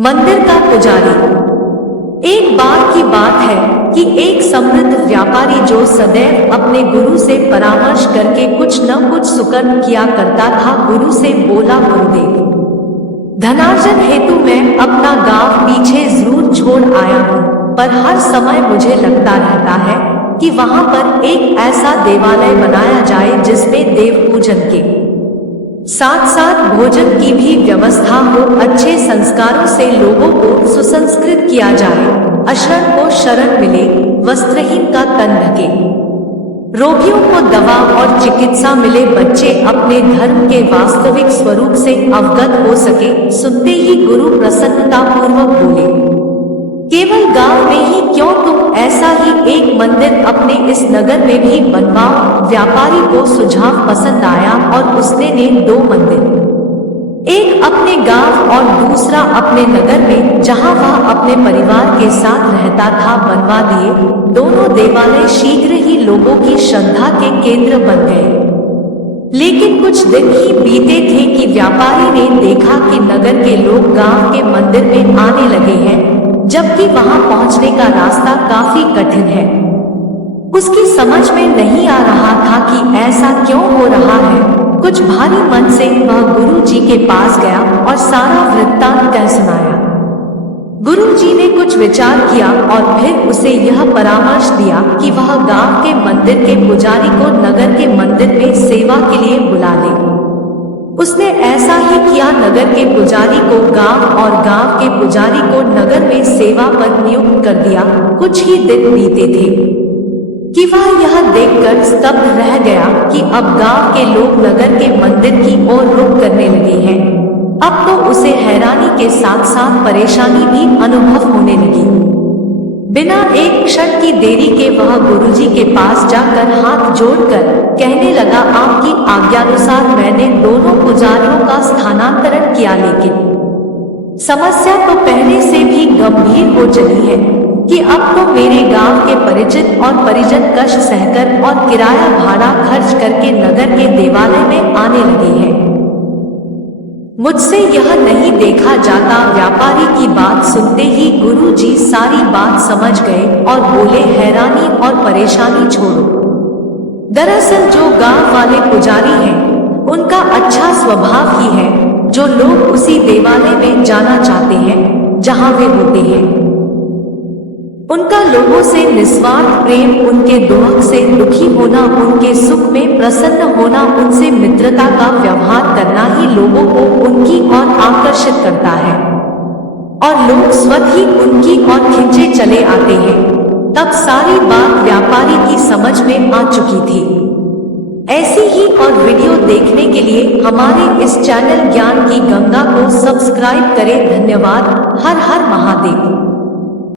मंदिर का पुजारी। एक बार की बात है कि एक समृद्ध व्यापारी जो सदैव अपने गुरु से परामर्श करके कुछ न कुछ सुकर्म किया करता था, गुरु से बोला, गुरुदेव, धनार्जन हेतु मैं अपना गांव पीछे जरूर छोड़ आया हूँ, पर हर समय मुझे लगता रहता है कि वहां पर एक ऐसा देवालय बनाया जाए जिसमें देव पूजन के साथ साथ भोजन की भी व्यवस्था हो, अच्छे संस्कारों से लोगों को सुसंस्कृत किया जाए, अशरण को शरण मिले, वस्त्रहीन का तन ढके, रोगियों को दवा और चिकित्सा मिले, बच्चे अपने धर्म के वास्तविक स्वरूप से अवगत हो सके। सुनते ही गुरु प्रसन्नता पूर्वक बोले, केवल गांव में ही क्यों, तुम ऐसा ही एक मंदिर अपने इस नगर में भी बनवाओ। व्यापारी को सुझाव पसंद आया और उसने ने 2 मंदिर, एक अपने गांव और दूसरा अपने नगर में जहां वह अपने परिवार के साथ रहता था, बनवा दिए। दोनों देवालय शीघ्र ही लोगों की श्रद्धा के केंद्र बन गए। लेकिन कुछ दिन ही बीते थे कि व्यापारी ने देखा कि नगर के लोग गांव के मंदिर में आने लगे हैं, जबकि वहां पहुंचने का रास्ता काफी कठिन है। उसकी समझ में नहीं आ रहा था कि ऐसा क्यों हो रहा है। कुछ भारी मन से वह गुरु जी के पास गया और सारा वृत्तांत कह सुनाया। गुरु जी ने कुछ विचार किया और फिर उसे यह परामर्श दिया कि वह गांव के मंदिर के पुजारी को नगर के मंदिर में सेवा के लिए बुला ले। उसने ऐसा ही किया, नगर के पुजारी को गांव और गांव के पुजारी को नगर में सेवा पर नियुक्त कर दिया। कुछ ही दिन बीते थे कि वह यह देखकर स्तब्ध रह गया कि अब गांव के लोग नगर के मंदिर की ओर रुख करने लगे हैं। अब तो उसे हैरानी के साथ साथ परेशानी भी अनुभव होने लगी। बिना एक क्षण की देरी के वह गुरुजी के पास जाकर हाथ जोड़कर कहने लगा, आपकी आज्ञानुसार मैंने दोनों पुजारियों का स्थानांतरण किया, लेकिन समस्या तो पहले से भी गंभीर हो चली है कि अब तो मेरे गांव के परिचित और परिजन कष्ट सहकर और किराया भाड़ा खर्च करके नगर के देवालय में आने लगे हैं। मुझसे यह नहीं देखा जाता। व्यापारी की बात सुनते ही गुरुजी सारी बात समझ गए और बोले, हैरानी और परेशानी छोड़ो। दरअसल जो गांव वाले पुजारी हैं, उनका अच्छा स्वभाव ही है जो लोग उसी देवालय में जाना चाहते हैं जहां वे होते हैं। उनका लोगों से निस्वार्थ प्रेम, उनके दुख से दुखी होना, उनके सुख में प्रसन्न होना, उनसे मित्रता का व्यवहार करना ही लोगों को उनकी ओर आकर्षित करता है और लोग स्वतः ही उनकी ओर खिंचे चले आते हैं। तब सारी बात व्यापारी की समझ में आ चुकी थी। ऐसी ही और वीडियो देखने के लिए हमारे इस चैनल ज्ञान की गंगा को सब्सक्राइब करें। धन्यवाद। हर हर महादेव।